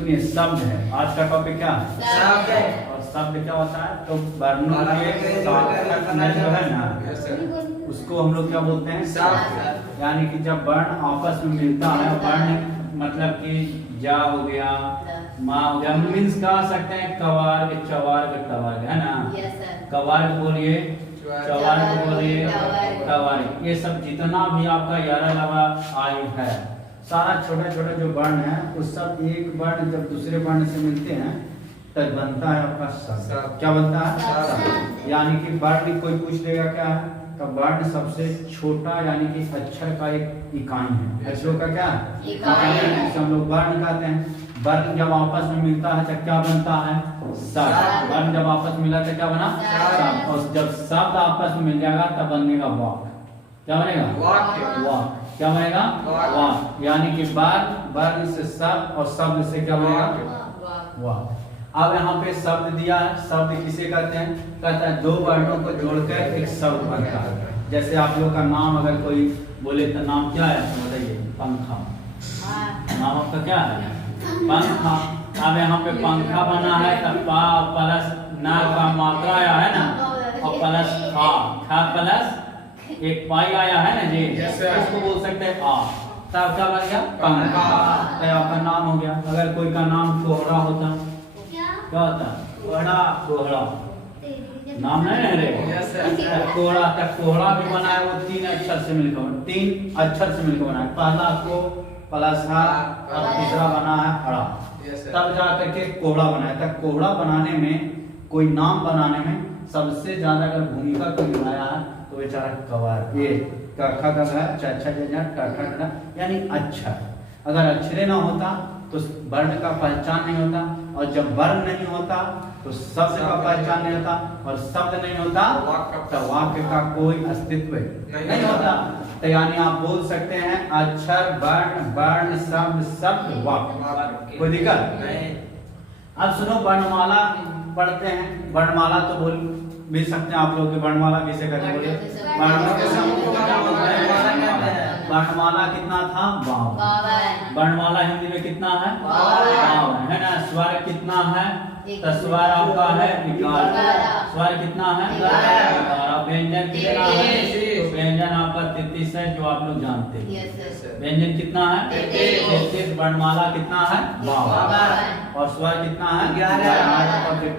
सुनिए शब्द है, आज का टॉपिक क्या है? शब्द है। और शब्द क्या होता है? तो वर्णों के सार्थक में जो है ना, उसको हम लोग क्या बोलते हैं? शब्द। यानी कि जब वर्ण आपस में मिलता है, वर्ण मतलब कि जा हो गया, माँ हो गया, मीन्स कह सकते हैं कवार के चवार के टवार है ना, कवार बोलिए, चवार बोलिए, टवार, ये सब जितना भी आपका 11 लवा आयु है, सारा छोटे छोटे जो वर्ण है, उस सब एक वर्ण जब दूसरे वर्ण से मिलते हैं तब बनता है आपका शब्द। क्या बनता है? शब्द। यानी कि वर्ण कोई पूछ लेगा क्या है, तो वर्ण सबसे छोटा यानी कि अक्षर का एक इकाई है। अक्षरों का क्या है? इकाई। हम लोग वर्ण कहते हैं। वर्ण जब आपस में मिलता है तो क्या बनता है? शब्द। वर्ण जब आपस में मिला तो क्या बना? शब्द। और जब शब्द आपस में मिल जाएगा तब बनेगा वाक्य। क्या बनेगा? वाक्य। क्या बनेगा? वाक्य। यानी कि वर्ण से शब्द और शब्द से क्या बनेगा? वाक्य। अब यहाँ पे शब्द दिया है, शब्द किसे कहते हैं? कहता है दो वर्णों को जोड़कर एक शब्द बनता है। जैसे आप लोग का नाम अगर कोई बोले तो नाम क्या है बताइए? पंखा। नाम आपका क्या है? पंखा। अब यहाँ पे पंखा बना है तो पा प्लस ना का मात्रा आया है ना, और प्लस खा प्लस एक पाई आया है ना जी, उसको बोल सकते हैं आ, तब क्या बन गया? पंखा। तो आपका नाम हो गया। अगर कोई का नाम कोहरा होता, क्या होता? कोहड़ा नाम नहीं है रे, कोहड़ा तक कोहड़ा भी बना है, वो 3 अक्षर से मिलकर 3 अक्षर से मिलकर बना है। पहला को प्लस हा और तीसरा बना है अड़ा, तब जा करके कोहड़ा बना है। तब कोहड़ा बनाने में, कोई नाम बनाने में सबसे ज्यादा अगर भूमिका को निभाया है तो बेचारा कवार। ये कखा का है, अच्छा कखा यानी अक्षर। अगर अक्षरे ना होता तो वर्ण का पहचान नहीं होता, और जब वर्ण नहीं होता तो शब्द का पहचान नहीं होता, और शब्द नहीं होता तो वाक्य का कोई अस्तित्व नहीं होता। तो यानी आप बोल सकते हैं अक्षर वर्ण शब्द शब्द वाक्य, कोई दिक्कत नहीं। अब सुनो, वर्णमाला पढ़ते हैं। वर्णमाला तो बोल भी सकते हैं आप लोग की वर्णमाला किसे कहते हैं? बोलिए। वर्णमाला कितना था? 52। वर्णमाला हिंदी में कितना है? 52 है ना। स्वर कितना है? तो स्वर आपका है 11। स्वर कितना है? 11। व्यंजन कितना है? तो व्यंजन आपका 33 है, जो आप लोग जानते हैं। व्यंजन कितना है? 33। वर्णमाला कितना है? 52। और स्वर कितना है? 11।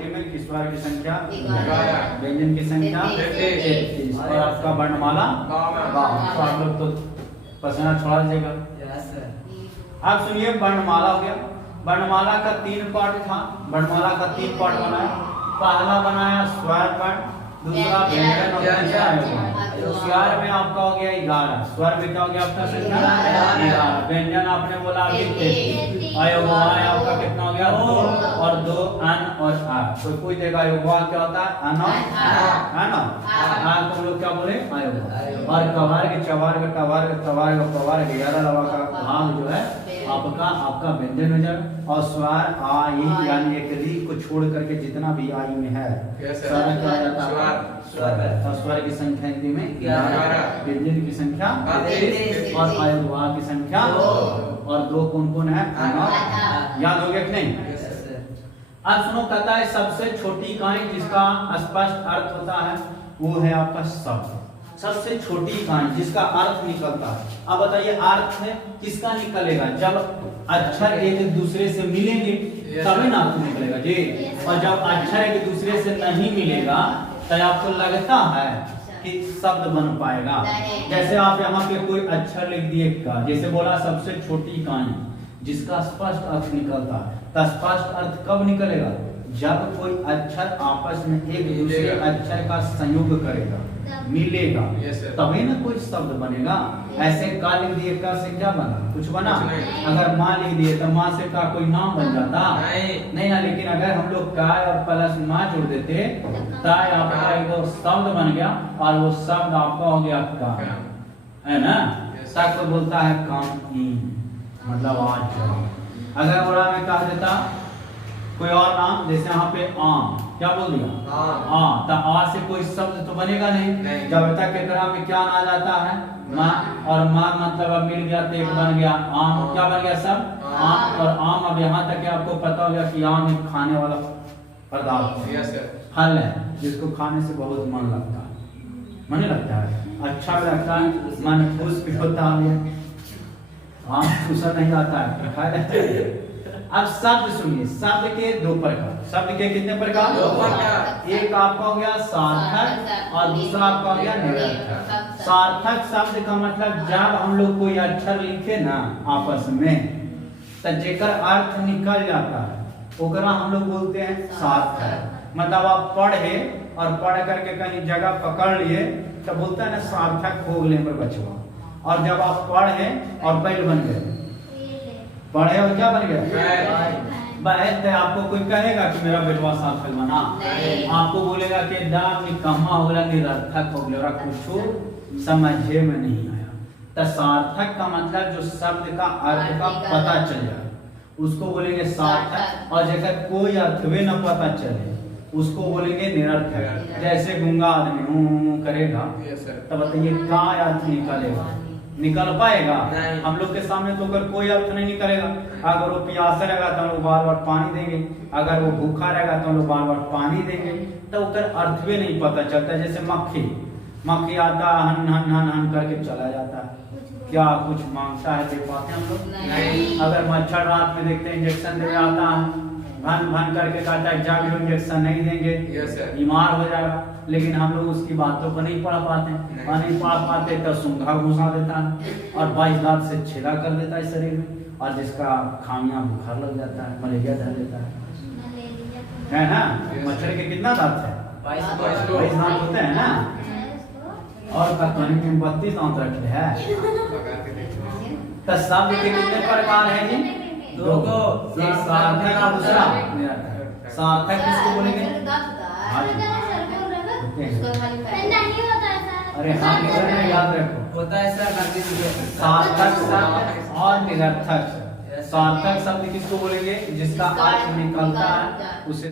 में स्वर की संख्या 11, व्यंजन की संख्या 33, और आपका वर्णमाला 52। तो आप लोग तो पसीना छोड़ा दीजिएगा। अब सुनिए, वर्णमाला हो गया। वर्णमाला का 3 पार्ट था। वर्णमाला का 3 पार्ट बनाया। पहला बनाया स्वर पार्ट, दूसरा व्यंजन और तीसरा आयोग। स्वर में आपका हो गया 11, स्वर में क्या हो गया आपका संख्या 11, व्यंजन आपने बोला अभी 33, आयोग आपका कितना हो गया 2, और 2 अन और आ। तो कोई देगा आयोग क्या होता है? अन है ना। आ को हम लोग क्या बोले? आयोग। और कवार के चवार के टवार के तवार के पवार के 11 लवा का भाग जो है आपका व्यंजन हो जाए। और स्वर आ ई यानी एक री को छोड़ करके जितना भी आई में है स्वर क्या जाता है? स्वर। और स्वर की संख्या हिंदी में 11, व्यंजन की संख्या 33, और आयोग की संख्या 2, और 2 कौन है? याद हो गया कि नहीं? अब सुनो, कहता है सबसे छोटी इकाई जिसका स्पष्ट अर्थ होता है वो है आपका शब्द। सबसे छोटी इकाई जिसका अर्थ निकलता है। अब बताइए, अर्थ किसका निकलेगा? जब अक्षर एक दूसरे से मिलेंगे तभी ना अर्थ निकलेगा जी। और जब अक्षर एक दूसरे से नहीं मिलेगा तो आपको लगता है कि शब्द बन पाएगा? जैसे आप यहाँ पे कोई अक्षर लिख दिए का, जैसे बोला सबसे छोटी इकाई जिसका स्पष्ट अर्थ निकलता है। तो स्पष्ट अर्थ कब निकलेगा? जब कोई अक्षर आपस में एक दूसरे अक्षर का संयोग करेगा, मिलेगा, तभी ना कोई शब्द बनेगा। ऐसे का लिख दिए, का से क्या बना? कुछ बना? अगर माँ लिख दिए तो माँ से का कोई नाम बन जाता? नहीं ना। लेकिन अगर हम लोग का और प्लस माँ जोड़ देते तो आपका एक शब्द बन गया, और वो शब्द आपका हो गया का, है ना। तक को बोलता है काम, मतलब आज। अगर बड़ा में कह देता कोई और नाम, जैसे यहाँ पे आम, क्या बोल दिया? तो आ से कोई शब्द तो बनेगा नहीं। जब तक एकरा में क्या ना जाता है माँ, और माँ मतलब अब मिल गया तो एक बन गया आम। क्या बन गया सब? आम। और आम अब यहाँ तक आपको पता हो गया कि आम एक खाने वाला पदार्थ है, फल है, जिसको खाने से बहुत मन लगता है। मन लगता है, अच्छा भी लगता है, मन खुश भी होता है। आम दूसरा नहीं आता है, खाया जाता है। अब शब्द सुनिए, शब्द के दो प्रकार। शब्द के कितने प्रकार? दो प्रकार। एक आपका हो गया सार्थक और दूसरा आपका हो गया निरर्थक। सार्थक शब्द का मतलब जब हम लोग कोई अक्षर लिखे ना आपस में, तो जेकर अर्थ निकल जाता है ओकरा हम लोग बोलते हैं सार्थक। मतलब आप पढ़े और पढ़ करके कहीं जगह पकड़ लिए तो बोलते हैं ना सार्थक हो गए पर बचवा। और जब आप पढ़े और बैल बन गए, पढ़े और क्या बन गए? बैल। तो आपको कोई कहेगा कि मेरा बेटवा सार्थक बना? आपको बोलेगा कि दाम निकम्मा हो गया, निरर्थक हो गया, कुछ समझे में नहीं आया। तो सार्थक का मतलब जो शब्द का अर्थ का पता चल जाए उसको बोलेंगे सार्थक। और जैसे कोई अर्थवे न पता चले उसको बोलेंगे निरर्थक। जैसे गूंगा आदमी करेगा तो बताइए क्या अर्थ निकलेगा? निकल पाएगा? हम लोग के सामने तो अगर कोई अर्थ नहीं निकलेगा। अगर वो प्यासा रहेगा तो हम लोग बार बार पानी देंगे, अगर वो भूखा रहेगा तो हम लोग बार बार पानी देंगे, तो उसका अर्थ भी नहीं पता चलता। जैसे मक्खी आता हन हन हन हन करके चला जाता है, क्या कुछ मांगता है? देख पाते हम लोग नहीं। अगर मच्छर रात में देखते हैं इंजेक्शन दे आता है, भन भन करके कहता है जाके इंजेक्शन नहीं देंगे बीमार हो जाएगा, लेकिन हम लोग उसकी बातों को नहीं पढ़ पाते और नहीं पढ़ पाते तो सूंघा घुसा देता है और 22 दांत से छेदा कर देता है शरीर में, और जिसका खामियां बुखार लग जाता है, मलेरिया धर लेता है ना? मच्छर के कितना दांत है? 22 दांत होते हैं ना। और कतनी में 32 दांत रखे हैं। तो शब्द के कितने प्रकार हैं जी? दो। एक सार्थक और दूसरा निरर्थक। सार्थक किसको बोलेंगे? अरे हाँ, याद रखो, होता है सर। सार्थक और निरर्थक। सार्थक शब्द किसको बोलेंगे? जिसका अर्थ निकलता है उसे